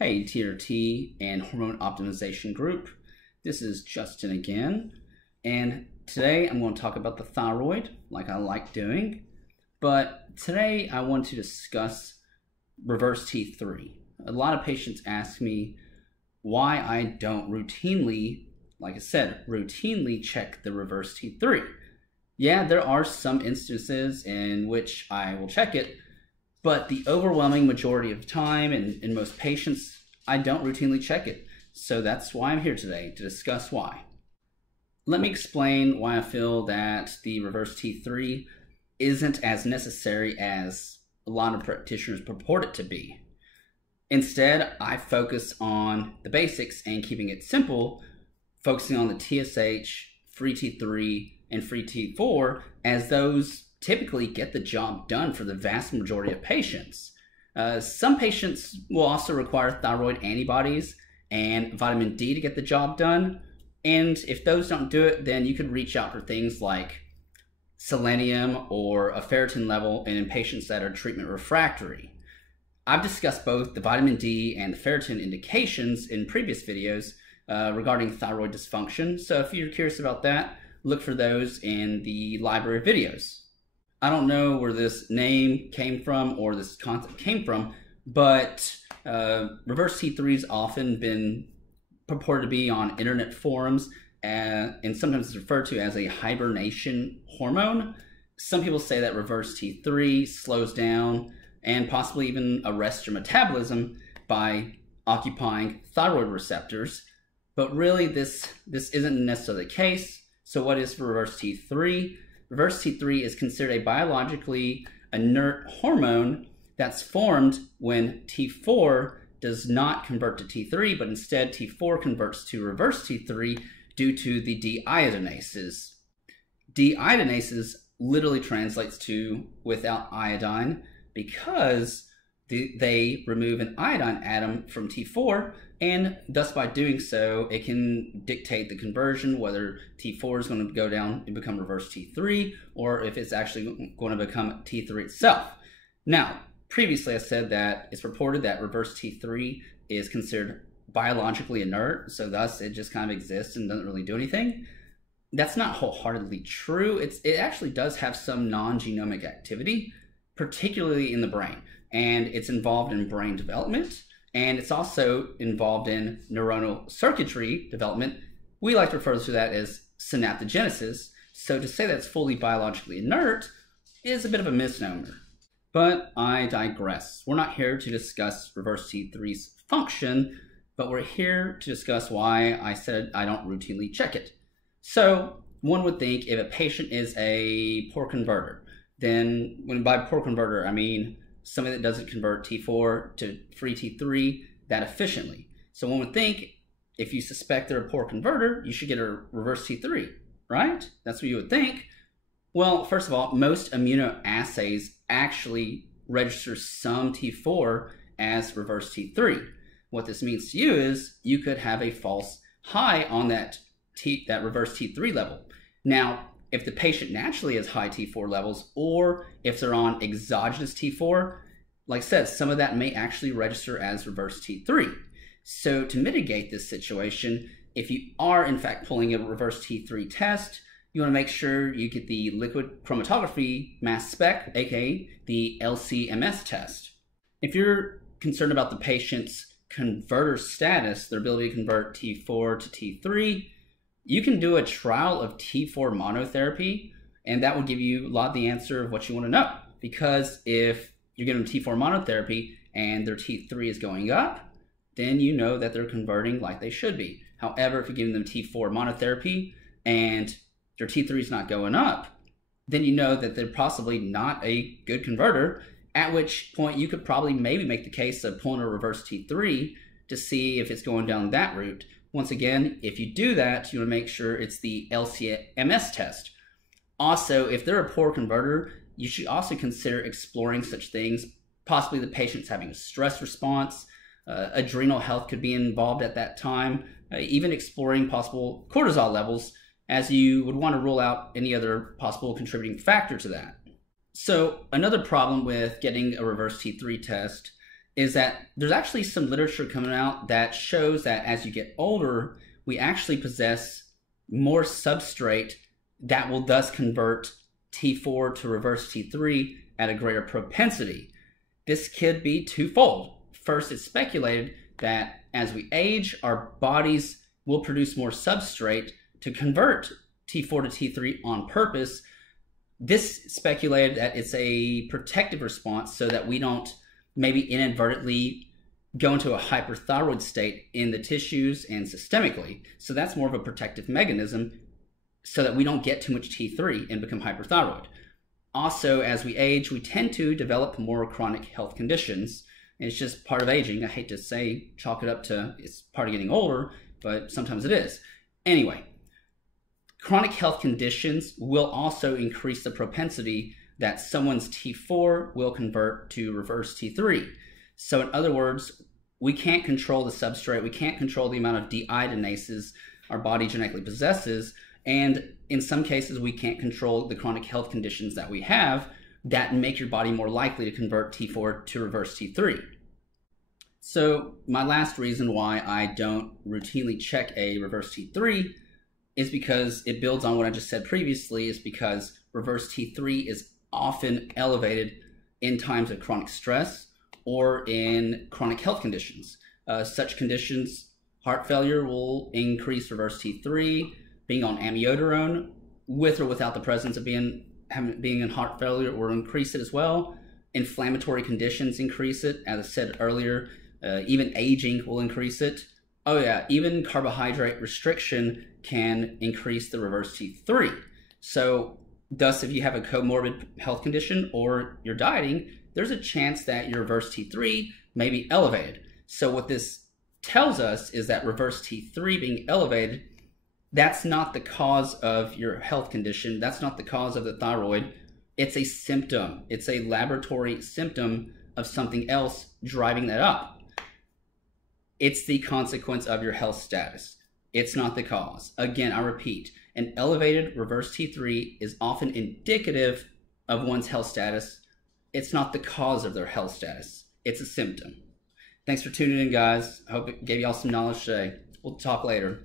Hey, TRT and Hormone Optimization group. This is Justin again, and today I'm going to talk about the thyroid, like I like doing. But today I want to discuss reverse T3. A lot of patients ask me why I don't routinely, like I said, routinely check the reverse T3. Yeah, there are some instances in which I will check it, but the overwhelming majority of time and in most patients, I don't routinely check it. So that's why I'm here today, to discuss why. Let me explain why I feel that the reverse T3 isn't as necessary as a lot of practitioners purport it to be. Instead, I focus on the basics and keeping it simple, focusing on the TSH, free T3, and free T4, as those typically get the job done for the vast majority of patients. Some patients will also require thyroid antibodies and vitamin D to get the job done. And if those don't do it, then you could reach out for things like selenium or a ferritin level in patients that are treatment refractory. I've discussed both the vitamin D and the ferritin indications in previous videos regarding thyroid dysfunction. So if you're curious about that, look for those in the library of videos. I don't know where this name came from or this concept came from, but reverse T3 has often been purported to be on internet forums and sometimes it's referred to as a hibernation hormone. Some people say that reverse T3 slows down and possibly even arrests your metabolism by occupying thyroid receptors, but really this isn't necessarily the case. So what is reverse T3? Reverse T3 is considered a biologically inert hormone that's formed when T4 does not convert to T3, but instead T4 converts to reverse T3 due to the deiodinases. Deiodinases literally translates to without iodine because they remove an iodine atom from T4, and thus by doing so, it can dictate the conversion, whether T4 is going to go down and become reverse T3, or if it's actually going to become T3 itself. Now, previously I said that it's reported that reverse T3 is considered biologically inert, so thus it just kind of exists and doesn't really do anything. That's not wholeheartedly true. It actually does have some non-genomic activity, particularly in the brain. And it's involved in brain development, and it's also involved in neuronal circuitry development. We like to refer to that as synaptogenesis. So to say that's fully biologically inert is a bit of a misnomer. But I digress. We're not here to discuss reverse T3's function, but we're here to discuss why I said I don't routinely check it. So one would think if a patient is a poor converter, then when by poor converter, I mean somebody that doesn't convert T4 to free T3 that efficiently. So one would think if you suspect they're a poor converter, you should get a reverse T3, right? That's what you would think. Well, first of all, most immunoassays actually register some T4 as reverse T3. What this means to you is you could have a false high on that reverse T3 level. Now, if the patient naturally has high T4 levels, or if they're on exogenous T4, like I said, some of that may actually register as reverse T3. So to mitigate this situation, if you are in fact pulling a reverse T3 test, you want to make sure you get the liquid chromatography mass spec, aka the LC-MS test. If you're concerned about the patient's converter status, their ability to convert T4 to T3, you can do a trial of T4 monotherapy, and that will give you a lot of the answer of what you want to know. Because if you're giving them T4 monotherapy and their T3 is going up, then you know that they're converting like they should be. However, if you're giving them T4 monotherapy and their T3 is not going up, then you know that they're possibly not a good converter, at which point you could probably maybe make the case of pulling a reverse T3 to see if it's going down that route. Once again, if you do that, you want to make sure it's the LC-MS test. Also, if they're a poor converter, you should also consider exploring such things. Possibly the patient's having a stress response, adrenal health could be involved at that time, even exploring possible cortisol levels, as you would want to rule out any other possible contributing factor to that. So another problem with getting a reverse T3 test is that there's actually some literature coming out that shows that as you get older, we actually possess more substrate that will thus convert T4 to reverse T3 at a greater propensity. This could be twofold. First, it's speculated that as we age, our bodies will produce more substrate to convert T4 to T3 on purpose. This speculated that it's a protective response so that we don't maybe inadvertently go into a hyperthyroid state in the tissues and systemically. So that's more of a protective mechanism so that we don't get too much T3 and become hyperthyroid. Also, as we age, we tend to develop more chronic health conditions. And it's just part of aging. I hate to say, chalk it up to it's part of getting older, but sometimes it is. Anyway, chronic health conditions will also increase the propensity that someone's T4 will convert to reverse T3. So in other words, we can't control the substrate. We can't control the amount of deiodinases our body genetically possesses. And in some cases, we can't control the chronic health conditions that we have that make your body more likely to convert T4 to reverse T3. So my last reason why I don't routinely check a reverse T3 is because it builds on what I just said previously, is because reverse T3 is often elevated in times of chronic stress or in chronic health conditions. Such conditions, heart failure will increase reverse T3, being on amiodarone with or without the presence of being in heart failure will increase it as well. Inflammatory conditions increase it, as I said earlier. Even aging will increase it. Oh yeah, even carbohydrate restriction can increase the reverse T3. So thus, if you have a comorbid health condition or you're dieting, there's a chance that your reverse T3 may be elevated. So what this tells us is that reverse T3 being elevated, that's not the cause of your health condition. That's not the cause of the thyroid. It's a symptom. It's a laboratory symptom of something else driving that up. It's the consequence of your health status. It's not the cause. Again, I repeat, an elevated reverse T3 is often indicative of one's health status. It's not the cause of their health status. It's a symptom. Thanks for tuning in, guys. I hope it gave you all some knowledge today. We'll talk later.